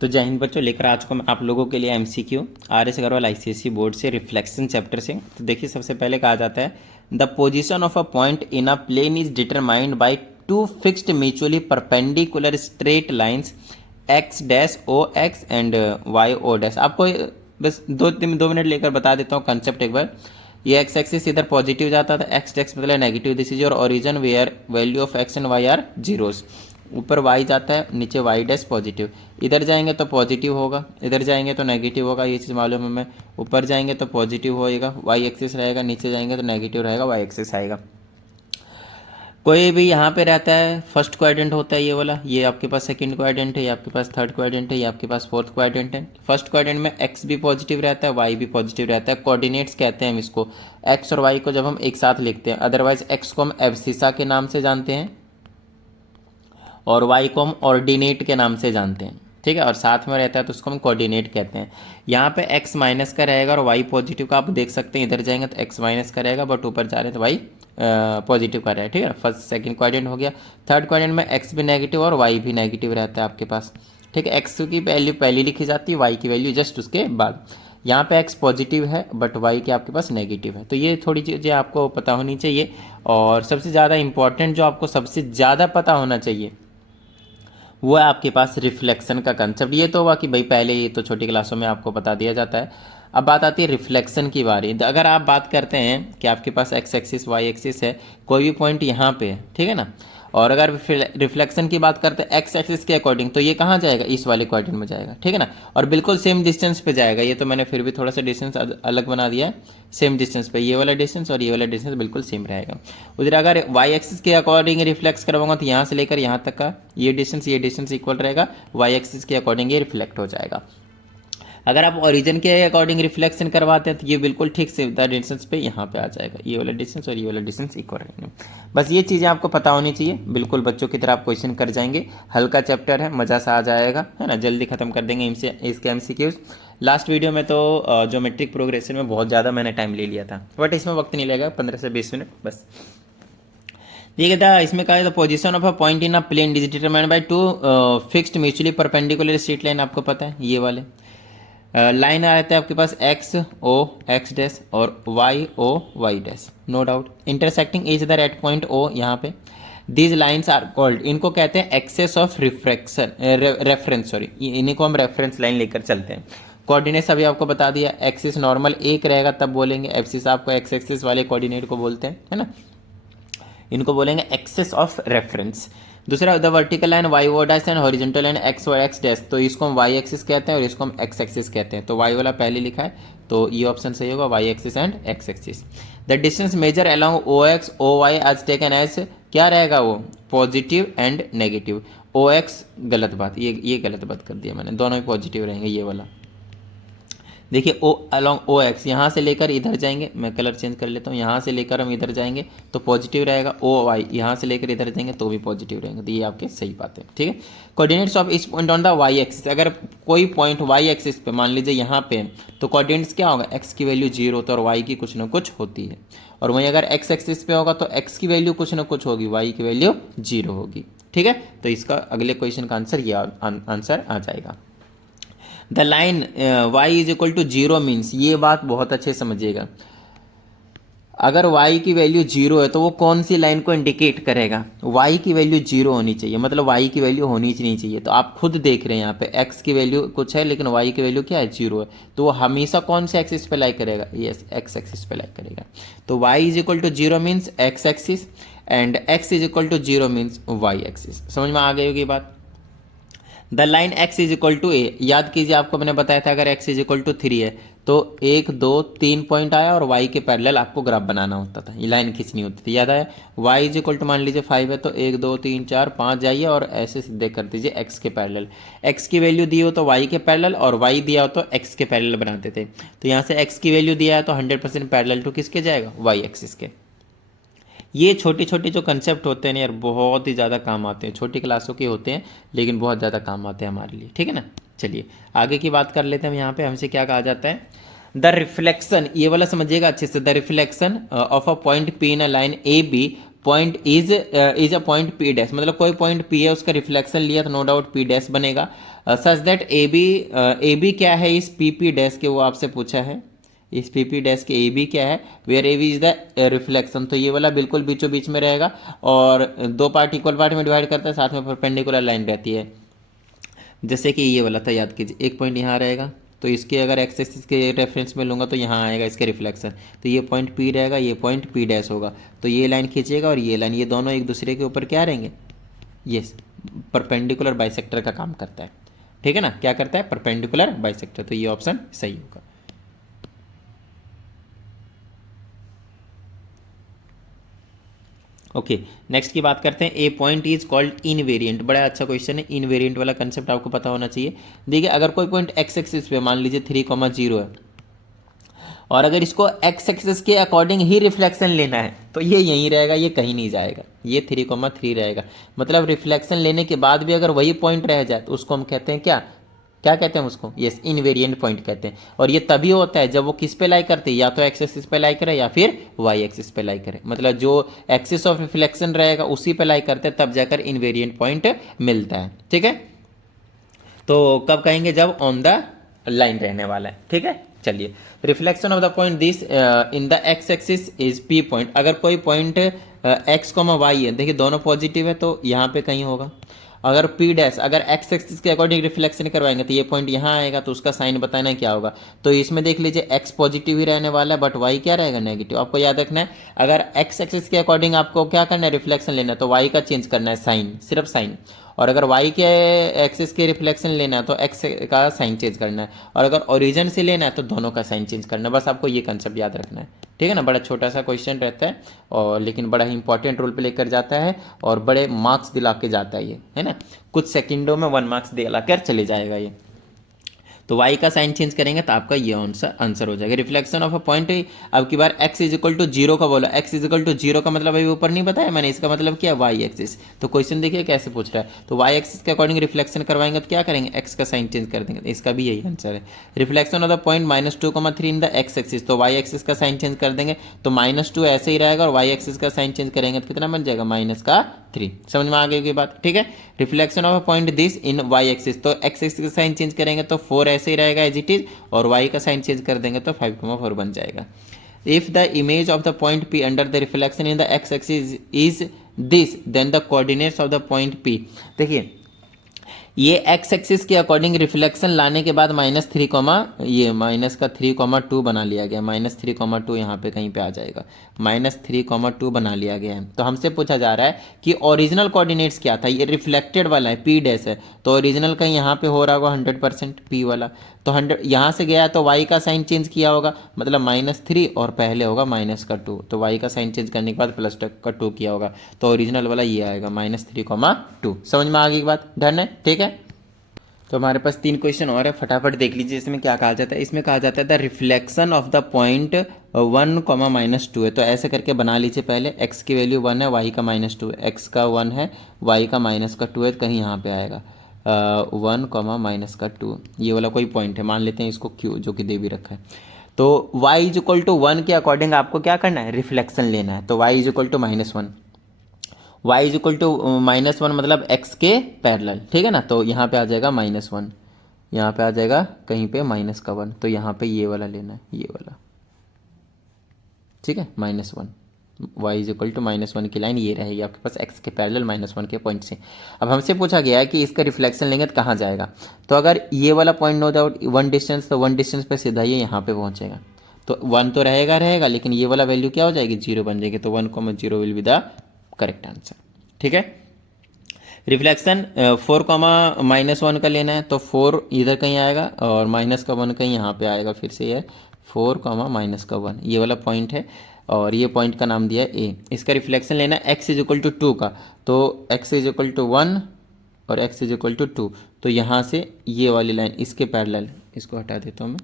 तो जय हिंद बच्चों, लेकर आ चुका मैं आप लोगों के लिए MCQ R S. Agarwal ICSE board से रिफ्लेक्शन चैप्टर से। तो देखिए, सबसे पहले कहा जाता है the position of a point in a plane is determined by two fixed mutually perpendicular straight lines X dash O X and Y O dash. आपको बस 2 मिनट लेकर बता देता हूँ कंसेप्ट एक बार। ये एक्स एक्सिस इधर पॉजिटिव जाता था, एक्स डैश मतलब negative. This is your origin where value of X and Y are zeros. ऊपर y जाता है, नीचे y डैश पॉजिटिव। इधर जाएंगे तो पॉजिटिव होगा, इधर जाएंगे तो नेगेटिव होगा, ये चीज़ मालूम है। मैं ऊपर जाएंगे तो पॉजिटिव होएगा, y एक्सिस रहेगा, नीचे जाएंगे तो नेगेटिव रहेगा, y एक्सिस आएगा। कोई भी यहाँ पे रहता है, फर्स्ट क्वाड्रेंट होता है ये वाला, ये आपके पास सेकंड क्वाड्रेंट है, ये आपके पास थर्ड क्वाड्रेंट है, ये आपके पास फोर्थ क्वाड्रेंट है। फर्स्ट क्वाड्रेंट में x भी पॉजिटिव रहता है, y भी पॉजिटिव रहता है। कोऑर्डिनेट्स कहते हैं हम इसको। x और y को जब हम एक साथ लिखते हैं, अदरवाइज x को हम एब्सिसा के नाम से जानते हैं और y को हम ऑर्डिनेट के नाम से जानते हैं, ठीक है। और साथ में रहता है तो उसको हम कोऑर्डिनेट कहते हैं। यहाँ पे x माइनस का रहेगा और y पॉजिटिव का। आप देख सकते हैं इधर जाएंगे तो x माइनस का रहेगा, बट ऊपर जा रहे हैं तो y पॉजिटिव का रहेगा, ठीक है। फर्स्ट सेकंड क्वाड्रेंट हो गया। थर्ड क्वाड्रेंट में x भी नेगेटिव और y भी नेगेटिव रहता है आपके पास, ठीक है। x की वैल्यू पहले लिखी जाती है, y की वैल्यू जस्ट उसके बाद। यहाँ पे x पॉजिटिव है बट y के आपके पास नेगेटिव है। तो ये थोड़ी चीज़ें आपको पता होनी चाहिए। और सबसे ज़्यादा इंपॉर्टेंट जो आपको सबसे ज़्यादा पता होना चाहिए वो है आपके पास रिफ्लेक्शन का कंसेप्ट। ये तो हुआ कि भाई पहले ये तो छोटी क्लासों में आपको बता दिया जाता है। अब बात आती है रिफ्लेक्शन की बारी। अगर आप बात करते हैं कि आपके पास एक्स एक्सिस वाई एक्सिस है, कोई भी पॉइंट यहाँ पे है, ठीक है ना। और अगर रिफ्लेक्शन की बात करते हैं एक्स एक्सिस के अकॉर्डिंग, तो ये कहाँ जाएगा, इस वाले क्वाड्रेंट में जाएगा, ठीक है ना। और बिल्कुल सेम डिस्टेंस पे जाएगा। ये तो मैंने फिर भी थोड़ा सा डिस्टेंस अलग बना दिया है। सेम डिस्टेंस पे ये वाला डिस्टेंस और ये वाला डिस्टेंस बिल्कुल सेम रहेगा। उधर अगर वाई एक्सिस के अकॉर्डिंग रिफ्लेक्ट करवाऊंगा तो यहाँ से लेकर यहाँ तक का ये डिस्टेंस इक्वल रहेगा, वाई एक्सिस के अकॉर्डिंग ये रिफ्लेक्ट हो जाएगा। अगर आप ओरिजिन के अकॉर्डिंग रिफ्लेक्शन करवाते हैं तो ये बिल्कुल ठीक से डिस्टेंस पे यहाँ पे आ जाएगा, ये वाला डिस्टेंस और ये वाला डिस्टेंस इक्वल रहेंगे। बस ये चीज़ें आपको पता होनी चाहिए। बिल्कुल बच्चों की तरह आप क्वेश्चन कर जाएंगे। हल्का चैप्टर है, मज़ा सा आ जाएगा, है ना। जल्दी खत्म कर देंगे इसके एमसीक्यूज। लास्ट वीडियो में तो ज्योमेट्रिक प्रोग्रेशन में बहुत ज़्यादा मैंने टाइम ले लिया था, बट इसमें वक्त नहीं लगेगा, 15 से 20 मिनट बस। ठीक है था। इसमें कहा है the position of a point in a plane is determined by two fixed mutually perpendicular straight line. आपको पता है ये वाले लाइन आ जाता है आपके पास एक्स ओ एक्स डैश और Y O Y dash, no doubt. Intersecting is there at point O. यहाँ पे दीज लाइन्स आर कॉल्ड, इनको कहते हैं axes of refraction reference, sorry, इन्हीं को हम रेफरेंस लाइन लेकर चलते हैं। कोऑर्डिनेट्स अभी आपको बता दिया, एक्सिस नॉर्मल एक रहेगा तब बोलेंगे, एब्सिस आपको एक्स एक्सिस वाले कोऑर्डिनेट को बोलते हैं, है ना। इनको बोलेंगे एक्सेस ऑफ रेफरेंस। दूसरा the vertical line Y O dash and horizontal line X Y X dash, तो इसको हम वाई एक्सिस कहते हैं और इसको हम एक्स एक्सिस कहते हैं। तो वाई वाला पहले लिखा है तो ये ऑप्शन सही होगा, Y axis and X axis. The distance measure along O X O Y as taken as, क्या रहेगा वो, positive and negative. O X गलत बात, ये गलत बात कर दिया मैंने, दोनों ही पॉजिटिव रहेंगे। ये वाला देखिए ओ अलॉन्ग ओ एक्स, यहाँ से लेकर इधर जाएंगे, मैं कलर चेंज कर लेता हूँ, यहाँ से लेकर हम इधर जाएंगे तो पॉजिटिव रहेगा। ओ वाई यहाँ से लेकर इधर जाएंगे तो भी पॉजिटिव रहेंगे। तो ये आपके सही बात है, ठीक है। कोऑर्डिनेट्स ऑफ इस point on the Y axis, अगर कोई पॉइंट वाई एक्सिस पे मान लीजिए यहाँ पे तो कोऑर्डिनेट्स क्या होगा, एक्स की वैल्यू 0 होता है और वाई की कुछ ना कुछ होती है। और वहीं अगर एक्स एक्सिस पे होगा तो एक्स की वैल्यू कुछ ना कुछ होगी, वाई की वैल्यू 0 होगी, ठीक है। तो इसका अगले क्वेश्चन का आंसर ये आंसर आ जाएगा। The line y is equal to 0 means, ये बात बहुत अच्छे समझिएगा। अगर y की वैल्यू 0 है तो वो कौन सी लाइन को इंडिकेट करेगा, y की वैल्यू 0 होनी चाहिए, मतलब y की वैल्यू होनी नहीं चाहिए। तो आप खुद देख रहे हैं यहाँ पे x की वैल्यू कुछ है लेकिन y की वैल्यू क्या है, 0 है। तो वो हमेशा कौन से एक्सिस पे लाई करेगा, यस x एक्सिस पे लाई करेगा। तो y is equal to 0 means x axis and x is equal to 0 means y axis. समझ में आ गई होगी बात। The line x is equal to a, याद कीजिए आपको मैंने बताया था अगर x इज इक्वल टू 3 है तो 1 2 3 पॉइंट आया और y के पैरेलल आपको ग्राफ बनाना होता था, ये लाइन खींचनी होती थी, याद आया। y इज इक्वल टू मान लीजिए 5 है तो 1 2 3 4 5 जाइए और ऐसे सीधे कर दीजिए x के पैरेलल। x की वैल्यू दी हो तो y के पैरेलल और y दिया हो तो x के पैरेलल बनाते थे। तो यहाँ से x की वैल्यू दिया है तो 100% पैरेलल टू किसके जाएगा, y एक्सिस के। ये छोटे छोटे जो कंसेप्ट होते हैं ना यार, बहुत ही ज़्यादा काम आते हैं, छोटी क्लासों के होते हैं लेकिन बहुत ज़्यादा काम आते हैं हमारे लिए, ठीक है ना। चलिए आगे की बात कर लेते हैं हम। यहाँ पे हमसे क्या कहा जाता है, द रिफ्लेक्शन, ये वाला समझिएगा अच्छे से। The reflection of a point P in a line A B point is a point P dash, मतलब कोई पॉइंट पी है उसका रिफ्लेक्शन लिया तो नो डाउट पी डैश बनेगा। सच दैट ए बी क्या है इस पी पी डैश के, वो आपसे पूछा है इस पी पी डैश के ए बी क्या है, where A B is the reflection, तो ये वाला बिल्कुल बीचों बीच में रहेगा और दो पार्ट इक्वल पार्ट में डिवाइड करता है, साथ में परपेंडिकुलर लाइन रहती है। जैसे कि ये वाला था, याद कीजिए एक पॉइंट यहाँ रहेगा तो इसके अगर एक्स एक्सिस के रेफरेंस में लूँगा तो यहाँ आएगा इसके रिफ्लेक्शन, तो ये पॉइंट पी रहेगा, ये पॉइंट पी डैश होगा, तो ये लाइन खींचेगा और ये लाइन, ये दोनों एक दूसरे के ऊपर क्या रहेंगे, ये परपेंडिकुलर बाइसेक्टर का काम करता है। ठीक है ना, क्या करता है, परपेंडिकुलर बाइसेक्टर, तो ये ऑप्शन सही होगा। ओके नेक्स्ट की बात करते हैं, ए पॉइंट इज कॉल्ड इनवेरिएंट, बड़ा अच्छा क्वेश्चन है, इनवेरिएंट वाला कंसेप्ट आपको पता होना चाहिए। देखिए अगर कोई पॉइंट एक्स एक्सिस पे मान लीजिए 3,0 है और अगर इसको एक्स एक्सिस के अकॉर्डिंग ही रिफ्लेक्शन लेना है तो ये यहीं रहेगा, ये कहीं नहीं जाएगा, ये 3,3 रहेगा। मतलब रिफ्लेक्शन लेने के बाद भी अगर वही पॉइंट रह जाए तो उसको हम कहते हैं क्या, क्या कहते हैं उसको, यस इनवेरिएंट पॉइंट कहते हैं। और ये तभी होता है जब वो किस पे लाई करते हैं, या तो एक्स एक्सिस पे लाई करे या फिर वाई एक्सिस पे लाई करे, मतलब जो एक्सिस ऑफ रिफ्लेक्शन रहेगा उसी पे लाई करते हैं, तब जाकर इनवेरिएंट पॉइंट मिलता है। ठीक है, तो कब कहेंगे, जब ऑन द लाइन रहने वाला है। ठीक है, चलिए reflection of the point this in the x axis is P point, अगर कोई पॉइंट एक्स कॉमा वाई है, देखिए दोनों पॉजिटिव है तो यहाँ पे कहीं होगा। अगर पी डैश अगर एक्स एक्सिस के अकॉर्डिंग रिफ्लेक्शन करवाएंगे तो ये पॉइंट यहाँ आएगा, तो उसका साइन बताना क्या होगा, तो इसमें देख लीजिए एक्स पॉजिटिव ही रहने वाला है बट वाई क्या रहेगा, नेगेटिव। आपको याद रखना है अगर एक्स एक्सिस के अकॉर्डिंग आपको क्या करना है, रिफ्लेक्शन लेना है, तो वाई का चेंज करना है साइन, सिर्फ साइन। और अगर y के एक्सिस के रिफ्लेक्शन लेना है तो x का साइन चेंज करना है, और अगर ओरिजिन से लेना है तो दोनों का साइन चेंज करना है। बस आपको ये कंसेप्ट याद रखना है। ठीक है ना, बड़ा छोटा सा क्वेश्चन रहता है और लेकिन बड़ा ही इंपॉर्टेंट रोल प्ले कर जाता है और बड़े मार्क्स दिला के जाता है ये, है ना, कुछ सेकंडों में 1 मार्क्स दिला कर चले जाएगा ये। तो y का साइन चेंज करेंगे तो आपका ये आंसर हो जाएगा। रिफ्लेक्शन ऑफ अ पॉइंट, अब की बार x इज इक्वल टू 0 का बोला, x इज इक्वल टू 0 का मतलब अभी ऊपर नहीं बताया मैंने, इसका मतलब क्या है, y एक्सिस। तो क्वेश्चन देखिए कैसे पूछ रहा है, तो y एक्सिस के अकॉर्डिंग रिफ्लेक्शन करवाएंगे तो क्या करेंगे, x का साइन चेंज कर देंगे, इसका भी यही आंसर है। Reflection of the point -2,3 in the x axis, तो y एक्सिस का साइन चेंज कर देंगे तो -2 ऐसे ही रहेगा और y एक्सिस का साइन चेंज करेंगे तो कितना बन जाएगा, -3। समझ में आ गई की बात। ठीक है, reflection of a point this in y axis, तो x एक्सिस का साइन चेंज करेंगे तो 4 ऐसे ही रहेगा एज इट इज, और y का साइन चेंज कर देंगे तो 5,4 बन जाएगा। If the image of the point P under the reflection in the x axis is this then the coordinates of the point P, देखिए ये एक्स एक्सिस के अकॉर्डिंग रिफ्लेक्शन लाने के बाद -3 कॉमा ये -3,2 बना लिया गया, -3,2 यहाँ पे कहीं पे आ जाएगा, -3,2 बना लिया गया है। तो हमसे पूछा जा रहा है कि ओरिजिनल कोऑर्डिनेट्स क्या था, ये रिफ्लेक्टेड वाला है पी डैश है, तो ओरिजिनल कहीं यहाँ पे हो रहा होगा 100% पी वाला, तो 100 यहाँ से गया तो वाई का साइन चेंज किया होगा, मतलब -3 और पहले होगा -2, तो वाई का साइन चेंज करने के बाद +2 किया होगा, तो ओरिजिनल वाला ये आएगा -3,2। समझ में आ गई बात, डन है। ठीक है, तो हमारे पास 3 क्वेश्चन और है, फटाफट देख लीजिए। इसमें क्या कहा जाता है, इसमें कहा जाता है the reflection of the point 1, -2 है, तो ऐसे करके बना लीजिए। पहले x की वैल्यू 1 है, y का -2, x का 1 है, y का -2 है, कहीं यहाँ पे आएगा 1, -2, ये वाला कोई पॉइंट है, मान लेते हैं इसको q जो कि दे भी रखा है। तो y इज इक्वल टू 1 के अकॉर्डिंग आपको क्या करना है, रिफ्लेक्शन लेना है, तो y is equal to -1, y is equal to -1 मतलब x के पैरेलल। ठीक है ना, तो यहाँ पे आ जाएगा -1, यहाँ पे आ जाएगा कहीं पे -1, तो यहाँ पे ये वाला लेना है, ये वाला। ठीक है, -1, y इज इक्वल टू -1 की लाइन ये रहेगी आपके पास x के पैरेलल -1 के पॉइंट से। अब हमसे पूछा गया है कि इसका रिफ्लेक्शन लेंगे तो कहाँ जाएगा, तो अगर ये वाला पॉइंट नो डाउट 1 डिस्टेंस, तो 1 डिस्टेंस पे सीधा ये यहाँ पे पहुँचेगा, तो 1 तो रहेगा लेकिन ये वाला वैल्यू क्या हो जाएगी, 0 बन जाएगी, तो 1,0 will be the correct answer. ठीक है, रिफ्लेक्शन 4, -1 का लेना है, तो 4 इधर कहीं आएगा और -1 कहीं यहाँ पे आएगा, फिर से ये 4, -1 ये वाला पॉइंट है और ये पॉइंट का नाम दिया है ए। इसका रिफ्लेक्शन लेना है x इज इक्वल टू 2 का, तो x इज इक्वल टू 1 और x इज इक्वल टू 2, तो यहाँ से ये वाली लाइन इसके पैरेलल, इसको हटा देता हूँ मैं,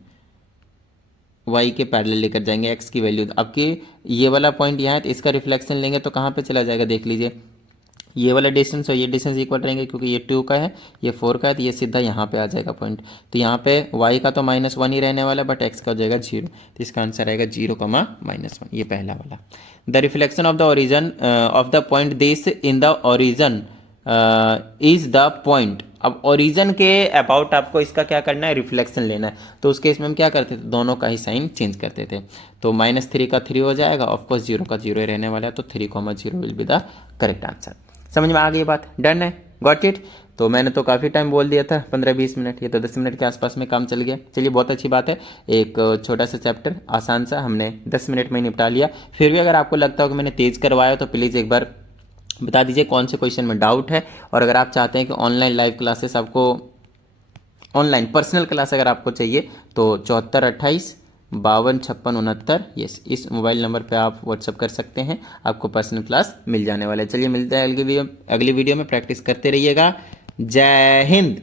y के पैरेलल लेकर जाएंगे x की वैल्यू। आपके ये वाला पॉइंट यहाँ है तो इसका रिफ्लेक्शन लेंगे तो कहाँ पे चला जाएगा, देख लीजिए ये वाला डिस्टेंस और ये डिस्टेंस इक्वल रहेंगे क्योंकि ये 2 का है, ये 4 का है, तो ये सीधा यहाँ पे आ जाएगा पॉइंट। तो यहाँ पे y का तो -1 ही रहने वाला है, बट x का हो जाएगा 0। तो इसका आंसर आएगा 0, -1, ये पहला वाला। The reflection of the origin of the point this in the origin is the point. अब ओरिजन के अबाउट आपको इसका क्या करना है, रिफ्लेक्शन लेना है। तो उस केस में हम क्या करते थे, दोनों का ही साइन चेंज करते थे। तो -3 का 3 हो जाएगा, ऑफकोर्स 0 का 0 ही रहने वाला है, तो 3, 0 will be the correct answer. समझ में आ गई बात, डन है, गॉट इट। तो मैंने तो काफ़ी टाइम बोल दिया था, 15-20 मिनट, ये तो 10 मिनट के आसपास में काम चल गया। चलिए बहुत अच्छी बात है, एक छोटा सा चैप्टर आसान सा हमने 10 मिनट में ही निपटा लिया। फिर भी अगर आपको लगता हो कि मैंने तेज़ करवाया तो प्लीज़ एक बार बता दीजिए कौन से क्वेश्चन में डाउट है। और अगर आप चाहते हैं कि ऑनलाइन लाइव क्लासेस आपको, ऑनलाइन पर्सनल क्लास अगर आपको चाहिए तो 7428 52 56 69, यस, इस मोबाइल नंबर पे आप व्हाट्सअप कर सकते हैं, आपको पर्सनल क्लास मिल जाने वाला है। चलिए मिलते हैं अगली वीडियो में, प्रैक्टिस करते रहिएगा। जय हिंद।